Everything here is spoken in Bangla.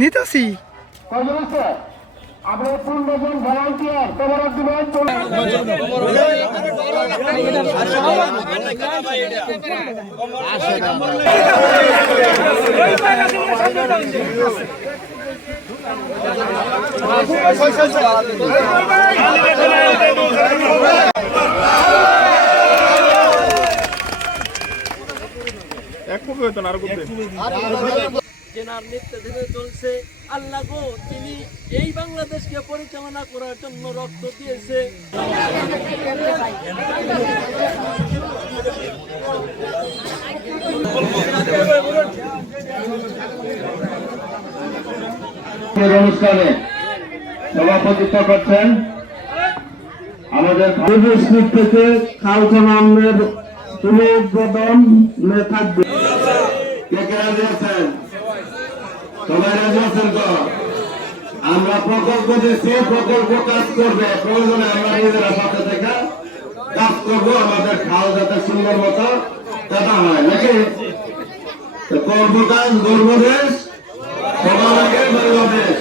নিতেছি আপনি 15 জন ভলান্টিয়ার তবরক দিবেন। জেনার নেতৃত্বে চলছে। আল্লাহ গো, তিনি এই বাংলাদেশকে পরিচালনা করার জন্য রক্ত দিয়েছে। অনুষ্ঠানে সভাপতিত্ব করছেন আমাদের স্কুল থেকে খালসা নামের পুনর্বোধন থাকবে। কে কে রাজি আছেন? সবাই রাজি আছেন তো? আমরা প্রকল্প দিচ্ছি, প্রকল্প কাজ করবে। প্রয়োজনে আমরা নিজেরা সাথে থেকে কাজ করবো, আমাদের খাল যাতে সুন্দর মতো কাটা হয় নাকি? করবো কাজ, গর্ব দেশ, সবার আগে বাংলাদেশ।